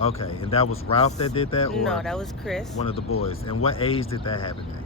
Okay, and that was Ralph that did that? Or no, that was Chris. One of the boys. And what age did that happen at?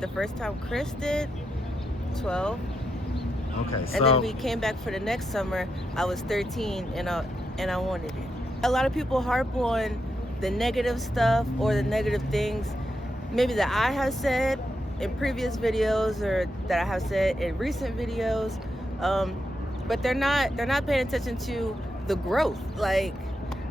The first time Chris did, 12. Okay, so... And then we came back for the next summer. I was 13, and I wanted it. A lot of people harp on the negative stuff or the negative things maybe that I have said in previous videos or that I have said in recent videos, but they're not paying attention to the growth. Like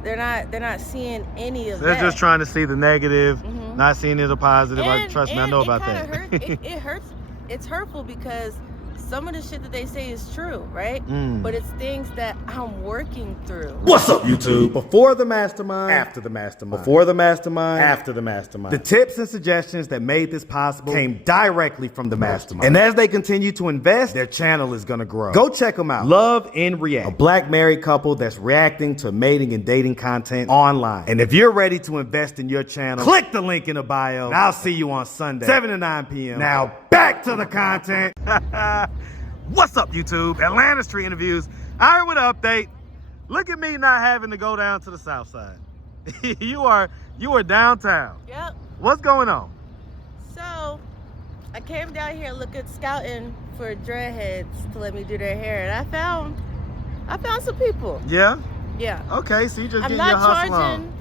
they're not seeing any of that. They're just trying to see the negative, not seeing it a positive. Trust me, I know about that. It hurts. It's hurtful because some of the shit that they say is true, right? But it's things that I'm working through. What's up, YouTube? Before the mastermind, after the mastermind. Before the mastermind, after the mastermind. The tips and suggestions that made this possible came directly from the mastermind. And as they continue to invest, their channel is gonna grow. Go check them out. Love and React, a black married couple that's reacting to mating and dating content online. And if you're ready to invest in your channel, click the link in the bio. And I'll see you on Sunday, 7 to 9 p.m. Now back to the content. What's up, YouTube? Atlanta Street Interviews. I heard with an update. Look at me not having to go down to the south side. you are downtown. Yep. What's going on? So I came down here scouting for dreadheads to let me do their hair, and I found some people. Yeah? Yeah. Okay, so you just getting your hustle on.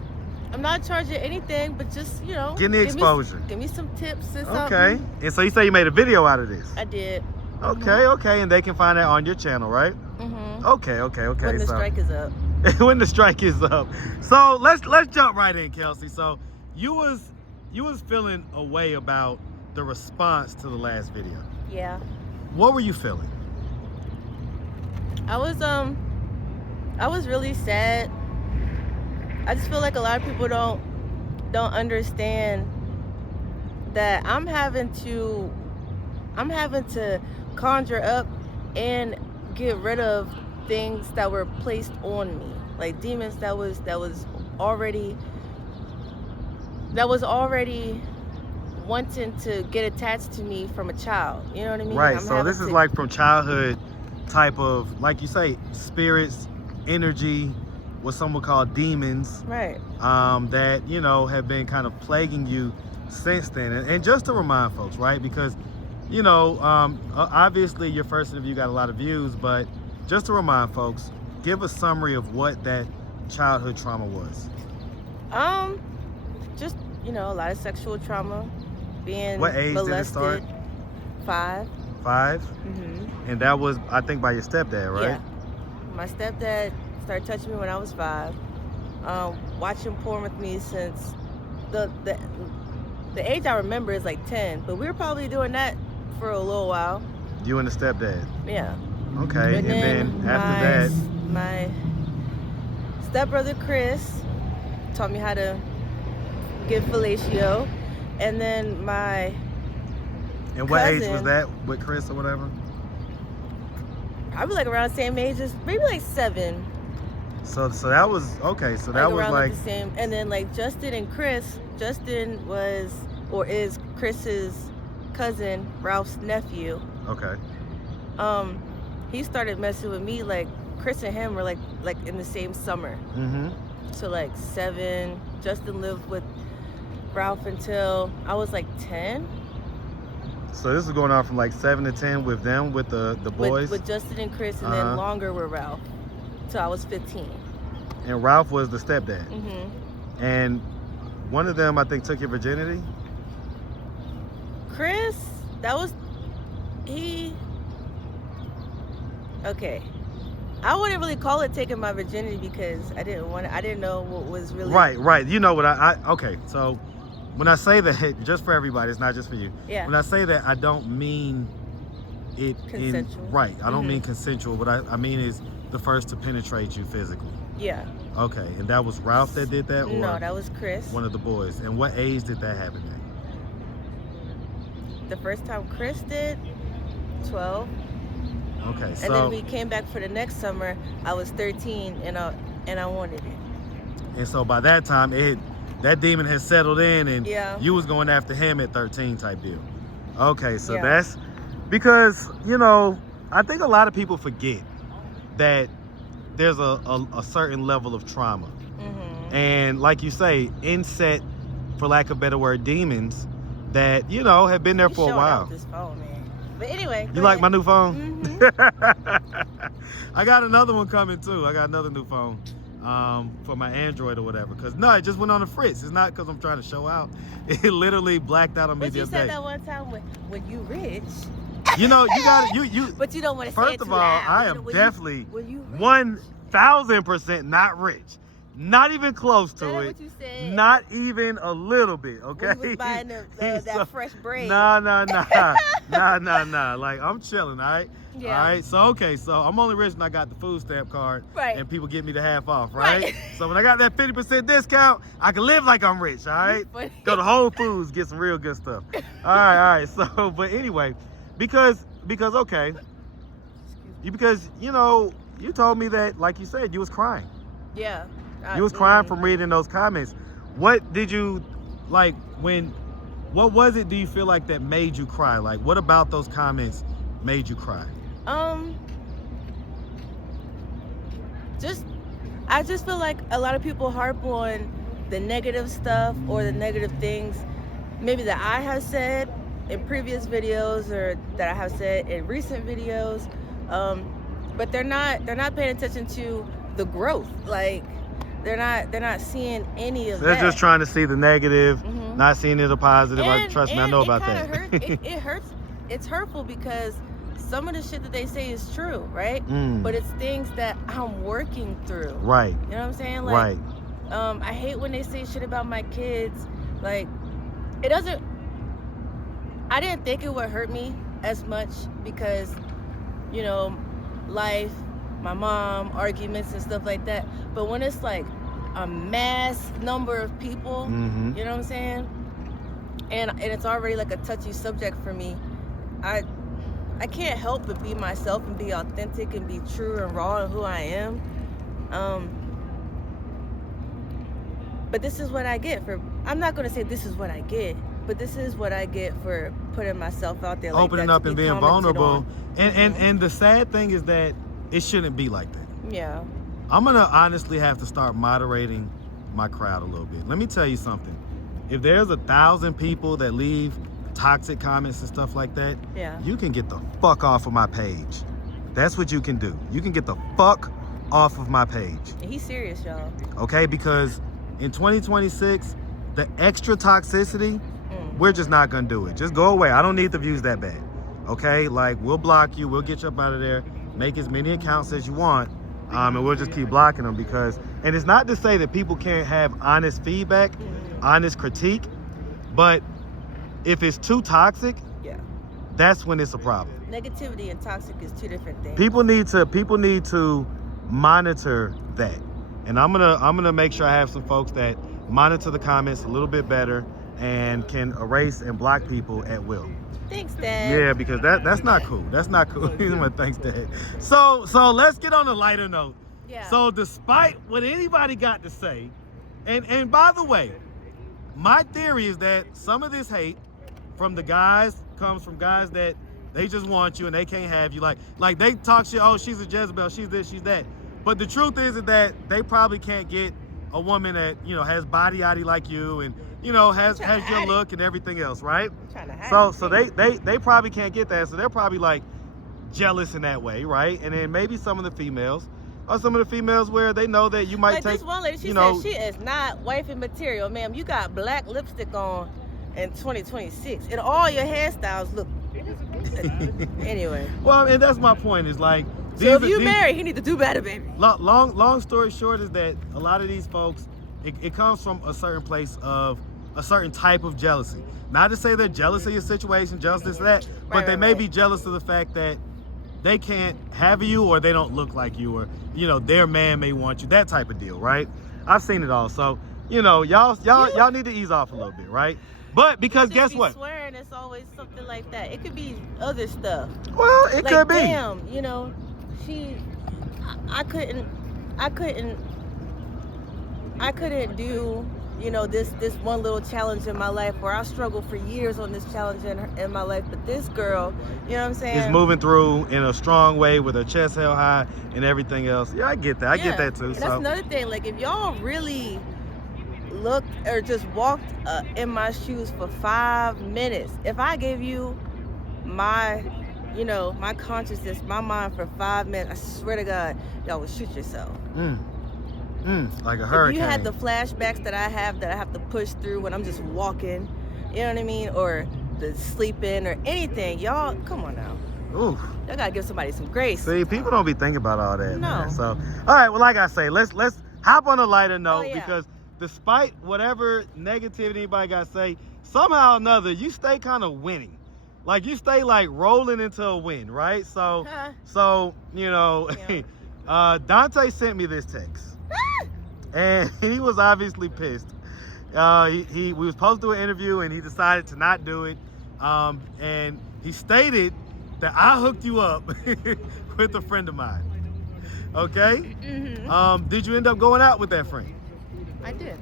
I'm not charging anything, but just, you know, getting the exposure. Give me some tips and something. Okay. And so you say you made a video out of this? I did. Okay, and they can find that on your channel, right? Okay. When the strike is up. When the strike is up. So let's jump right in, Kelsey. So you was feeling a way about the response to the last video. Yeah. What were you feeling? I was really sad. I just feel like a lot of people don't understand that I'm having to conjure up and get rid of things that were placed on me, like demons that was already wanting to get attached to me from a child. You know what I mean? Right. So this is like from childhood type of, like you say, spirits, energy, what some would call demons. Right. That, you know, have been kind of plaguing you since then. And just to remind folks, right? Because, you know, obviously your first interview got a lot of views, but just to remind folks, give a summary of what that childhood trauma was. Just, you know, a lot of sexual trauma, being what age molested. Did it start? 5. 5? And that was, I think, by your stepdad, right? Yeah. My stepdad started touching me when I was 5. Watching porn with me since the age I remember is like 10, but we were probably doing that for a little while. You and the stepdad? Yeah. Okay, and then after that, my stepbrother Chris taught me how to give fellatio, and then my and what cousin, age was that with Chris or whatever? Probably like around the same age, maybe like 7. So that was okay. So that was like the same. And then like Justin and Chris. Justin was or is Chris's cousin, Ralph's nephew. Okay. He started messing with me, like Chris and him were like in the same summer. So like 7. Justin lived with Ralph until I was like 10. So this is going on from like 7 to 10 with them, with the boys? With Justin and Chris, and then longer with Ralph. Till I was 15. And Ralph was the stepdad? And one of them, I think, took your virginity? Chris, okay. I wouldn't really call it taking my virginity because I didn't know what was really... Right. You know what okay, so when I say that, just for everybody, it's not just for you. Yeah. When I say that, I don't mean it consensual. Right. I don't mean consensual. What I mean is the first to penetrate you physically. Yeah. Okay, and that was Ralph that did that? Or no, that was Chris. One of the boys. And what age did that happen at? The first time Chris did, 12. Okay, so... And then we came back for the next summer. I was 13, and I wanted it. And so by that time, that demon had settled in, and you was going after him at 13 type deal. Okay, so that's... Because, you know, I think a lot of people forget that there's a certain level of trauma. Mm-hmm. And like you say, inset, for lack of a better word, demons that, you know, have been there for a while. This phone, man. But anyway, you like my new phone? Mm-hmm. I got another one coming too. I got another new phone for my Android or whatever. Cause no, it just went on the fritz. It's not because I'm trying to show out. It literally blacked out on me But the you other said day. that one time when you rich. You know, you got you. But you don't want to say First it of too all, loud. I You am know, definitely when you rich. 1,000% not rich. Not even close to That it. what you said. Not even a little bit, okay? When you was buying that fresh bread. Nah. Like, I'm chilling, all right? Yeah. All right, so I'm only rich and I got the food stamp card. Right. And people get me the half off, right? Right. So when I got that 50% discount, I can live like I'm rich, all right? Go to Whole Foods, get some real good stuff. All right. So, but anyway, because okay, because, you know, you told me that, like you said, you was crying. Yeah. You was crying from reading those comments. What did you, like, what was it, do you feel like, that made you cry? Like, what about those comments made you cry? I just feel like a lot of people harp on the negative stuff or the negative things maybe that I have said in previous videos or that I have said in recent videos, but they're not paying attention to the growth. Like, they're not seeing any of that. They're just trying to see the negative, Mm-hmm. not seeing it a positive. Trust me, I know about that. It hurts. It's hurtful because some of the shit that they say is true, right? But it's things that I'm working through. Right. You know what I'm saying? Like, right. I hate when they say shit about my kids. Like, it doesn't. I didn't think it would hurt me as much because, you know, life, my mom, arguments and stuff like that. But when it's like a mass number of people, Mm-hmm. you know what I'm saying? And it's already like a touchy subject for me. I can't help but be myself and be authentic and be true and raw in who I am. But this is what I get for, I'm not going to say this is what I get, but this is what I get for putting myself out there. Like opening that, up and being vulnerable. Mm-hmm. And the sad thing is that it shouldn't be like that. Yeah. I'm going to honestly have to start moderating my crowd a little bit. Let me tell you something. If there's 1,000 people that leave toxic comments and stuff like that, yeah, you can get the fuck off of my page. That's what you can do. You can get the fuck off of my page. And he's serious, y'all. Okay, because in 2026, the extra toxicity, we're just not gonna do it. Just go away. I don't need the views that bad. Okay, like, we'll block you, we'll get you up out of there, make as many accounts as you want, and we'll just keep blocking them. Because, and it's not to say that people can't have honest feedback, honest critique, but if it's too toxic, yeah, that's when it's a problem. Negativity and toxic is two different things. People need to monitor that. And I'm gonna make sure I have some folks that monitor the comments a little bit better and can erase and block people at will. Thanks, Dad. Yeah, because that's not cool. That's not cool. Thanks, Dad. So let's get on a lighter note. Yeah. So despite what anybody got to say, and by the way, my theory is that some of this hate from the guys comes from guys that they just want you and they can't have you. Like they talk shit, oh, she's a Jezebel, she's this, she's that. But the truth is that they probably can't get a woman that, you know, has body like you and, you know, has your look and everything else, right? So they probably can't get that. So they're probably like jealous in that way, right? And then maybe some of the females, or some of the females where they know that you might like take, this one lady, she said she is not wifey material, ma'am. You got black lipstick on in 2026 and all your hairstyles look anyway. Well, and that's my point, is like, so if you marry, he need to do better, baby. Long story short is that a lot of these folks, it comes from a certain place of a certain type of jealousy. Not to say they're jealous of your situation, jealous of this or that, but they may be jealous of the fact that they can't have you, or they don't look like you, or, you know, their man may want you, that type of deal, right? I've seen it all. So, you know, y'all need to ease off a little bit, right? But because guess what? Swearing, it's always something like that. It could be other stuff. Well, it could be. Damn, you know, I couldn't do you know, this one little challenge in my life, where I struggled for years on this challenge in my life. But this girl, you know what I'm saying? Is moving through in a strong way with her chest held high and everything else. Yeah, I get that. I get that too. And that's another thing. Like, if y'all really looked or just walked in my shoes for 5 minutes, if I gave you my, you know, my consciousness, my mind for 5 minutes, I swear to God, y'all would shoot yourself. Like a hurricane. If you had the flashbacks that I have to push through when I'm just walking, you know what I mean, or the sleeping or anything, y'all, come on now. Ooh. Y'all gotta give somebody some grace. See, people don't be thinking about all that. No. Man. So, all right. Well, like I say, let's hop on a lighter note, yeah. because despite whatever negativity anybody got to say, somehow or another, you stay kind of winning. Like, you stay like rolling into a win, right? So, you know, Yeah. Dante sent me this text. And he was obviously pissed. We was supposed to do an interview, and he decided to not do it. And he stated that I hooked you up with a friend of mine. Okay? Mm-hmm. Did you end up going out with that friend? I did.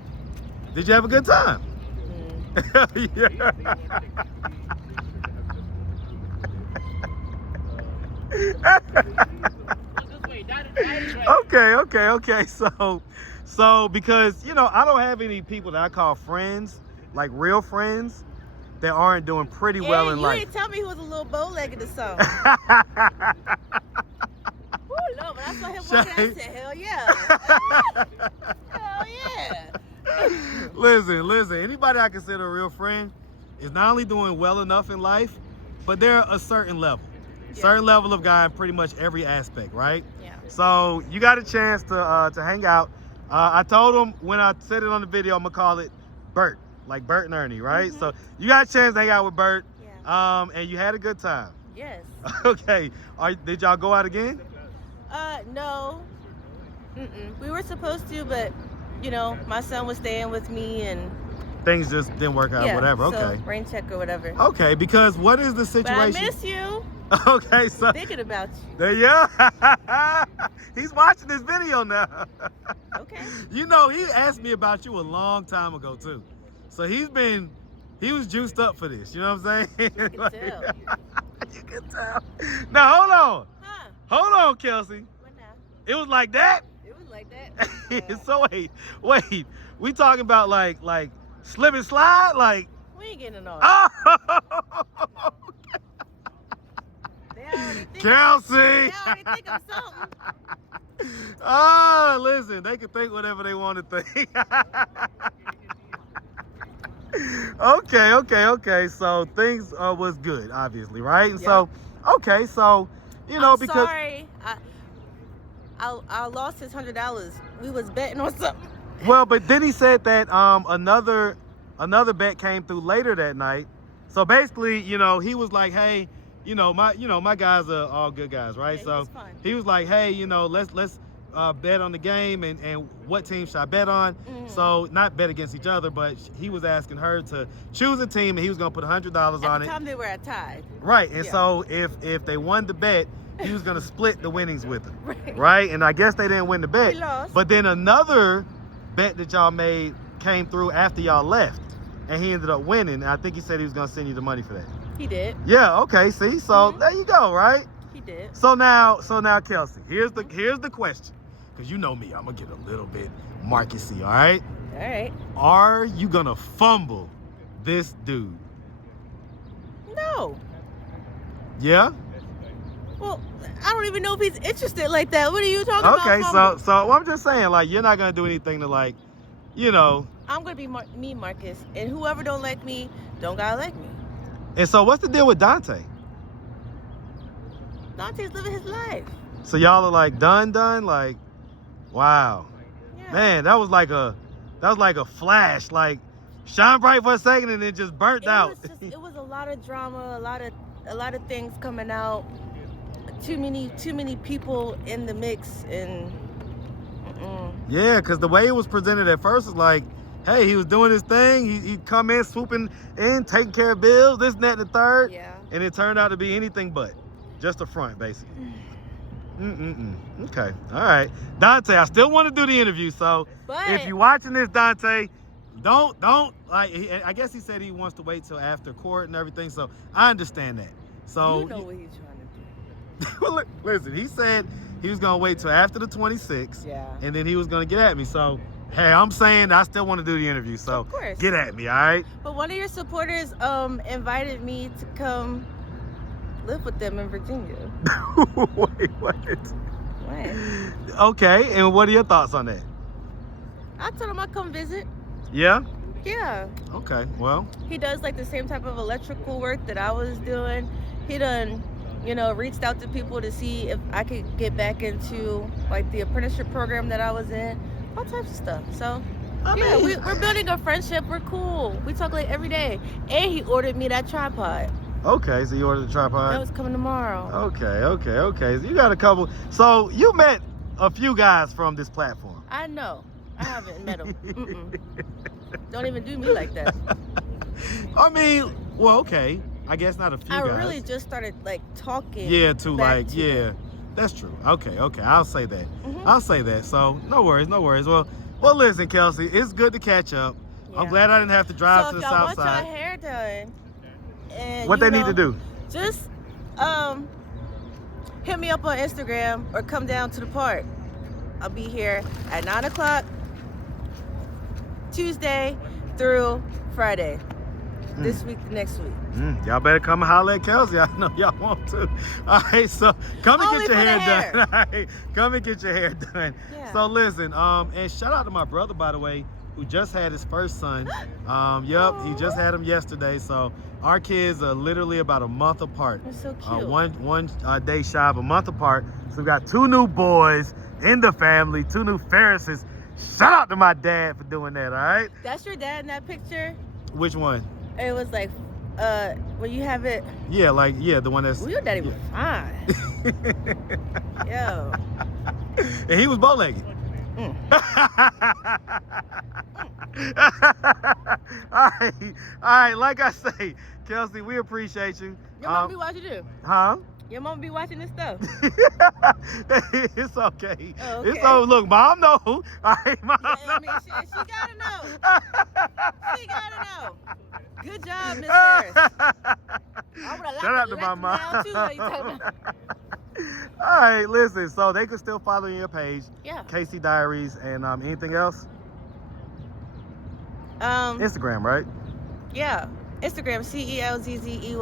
Did you have a good time? Okay. So because, you know, I don't have any people that I call friends, like real friends, that aren't doing pretty well in life. You didn't tell me he was a little bow-legged or something. Ooh, no, but I saw him walking, I said, hell yeah. Hell yeah. Listen, anybody I consider a real friend is not only doing well enough in life, but they're a certain level. Certain level of guy in pretty much every aspect, right? Yeah. So you got a chance to hang out. I told him when I said it on the video, I'm gonna call it Bert, like Bert and Ernie, right? Mm-hmm. So you got a chance to hang out with Bert, Yeah. and you had a good time. Yes. Okay. Did y'all go out again? No. We were supposed to, but, you know, my son was staying with me, and Things just didn't work out. Whatever. So Okay. rain check or whatever. Okay. Because what is the But I situation? miss you. Okay. So Thinking about you. there you go. He's watching this video now. Okay. You know, he asked me about you a long time ago too. So he was juiced up for this. You know what I'm saying? I can tell. You can tell. Now hold on. Huh. Hold on, Kelsey. What now? It was like that? It was like that. So wait. We talking about like slip and slide? Like, We ain't getting it on. oh, They already think Kelsey. They already think I'm something. Oh, listen, they can think whatever they want to think. Okay. So things was good, obviously, right? And so, okay, so you know, I'm because sorry. I lost his $100. We was betting on something. well, but then he said that another bet came through later that night. So basically, you know, he was like, hey, my guys are all good guys, right? Yeah, so was fun. he was like, hey, let's bet on the game and what team should I bet on? Mm-hmm. So not bet against each other, but he was asking her to choose a team, and he was gonna put $100 on At the it. time they were at tied. Right, and so if they won the bet, he was gonna split the winnings with them. Right, and I guess they didn't win the bet. We lost. But then another bet that y'all made came through after y'all left, and he ended up winning. And I think he said he was gonna send you the money for that. He did. Yeah. Okay. See. So there you go. Right. He did. So now, Kelsey, here's the question, because you know me, I'm gonna get a little bit Marcusy. All right. All right. Are you gonna fumble this dude? No. Yeah. Well, I don't even know if he's interested like that. What are you talking about? Okay. Fumble? So I'm just saying, like, you're not gonna do anything to, like, you know. I'm gonna be me, Marcus, and whoever don't like me, don't gotta like me. And so, what's the deal with Dante? Dante's living his life. So y'all are like done, like, wow, Yeah. man, that was like a flash, like shine bright for a second and then just burnt out. It was a lot of drama, a lot of things coming out. Too many people in the mix, and Yeah, because the way it was presented at first was like, hey, he was doing his thing. He'd come in, swooping in, taking care of bills, this, and that, and the third. Yeah. And it turned out to be anything but. Just a front, basically. Okay. All right. Dante, I still want to do the interview. So But if you're watching this, Dante, don't like. I guess he said he wants to wait till after court and everything. So I understand that. So You know what he's trying to do. well, listen, he said he was gonna wait till after the 26th. Yeah. And then he was gonna get at me. So hey, I'm saying I still want to do the interview. So Of course. get at me, all right? But one of your supporters invited me to come live with them in Virginia. Wait, what? What? Okay, and what are your thoughts on that? I told him I'd come visit. Yeah? Yeah. Okay, well, He does like the same type of electrical work that I was doing. He done, reached out to people to see if I could get back into like the apprenticeship program that I was in. All types of stuff. So I yeah, mean, we're building a friendship. We're cool. We talk like every day. And he ordered me that tripod. okay, so you ordered the tripod? That was coming tomorrow. Okay. So you got a couple. So you met a few guys from this platform. I know. I haven't met him. Don't even do me like that. I mean, well, okay. I guess not a few I guys. really just started like talking. Yeah, to back like, to yeah. them. That's true. Okay. I'll say that. Mhm. I'll say that. So no worries. Well, listen, Kelsey, it's good to catch up. I'm Yeah. glad I didn't have to drive So to if the y'all south want side. your hair done, and What they need to do? just hit me up on Instagram or come down to the park. I'll be here at 9 o'clock Tuesday through Friday. This week, next week. Y'all better come and holler at Kelsey. I know y'all want to. All right, so come and Only get your for the hair done. All right, come and get your hair done. Yeah. So listen, and shout out to my brother, by the way, who just had his first son. Yep, he just had him yesterday. So our kids are literally about a month apart. They're so cute. One day shy of a month apart. So we got 2 new boys in the family, 2 new Ferrises. Shout out to my dad for doing that, all right? That's your dad in that picture? Which one? It was like, when you have it, Yeah, the one that's... well, your daddy was fine. Yo. And he was bow-legged. Mm. All right, like I say, Kelsey, we appreciate you. Your mom be watching you. Huh? Your mom be watching this stuff. It's okay. Oh, okay. It's so look, mom know. All right, mom. Yeah, I mean, she gotta know. She gotta know. Good job, Miss Harris. I would have Shout out to my mom. All right, listen. So they can still follow your page, Yeah. Casey Diaries, and anything else? Instagram, right? Yeah. Instagram, CELZZEY.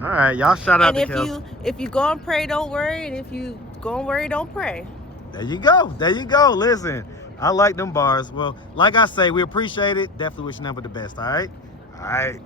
All right, y'all shout out And to Kelsey. if you go and pray, don't worry. And if you go and worry, don't pray. There you go. Listen, I like them bars. Well, like I say, we appreciate it. Definitely wish you nothing but the best, all right? All right.